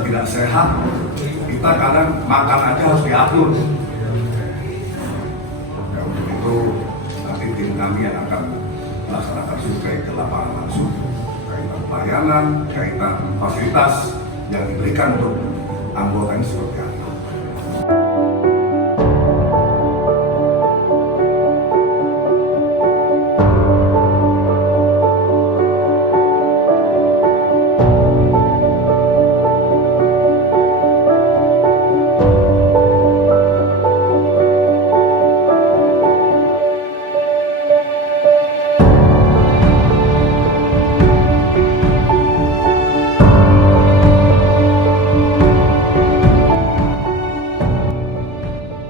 sudah tidak sehat, kita kadang makan aja harus diatur. Ya, untuk itu nanti tim kami yang akan melaksanakan survei ke lapangan langsung, kaitan pelayanan, kaitan fasilitas yang diberikan untuk anggota ini seperti apa.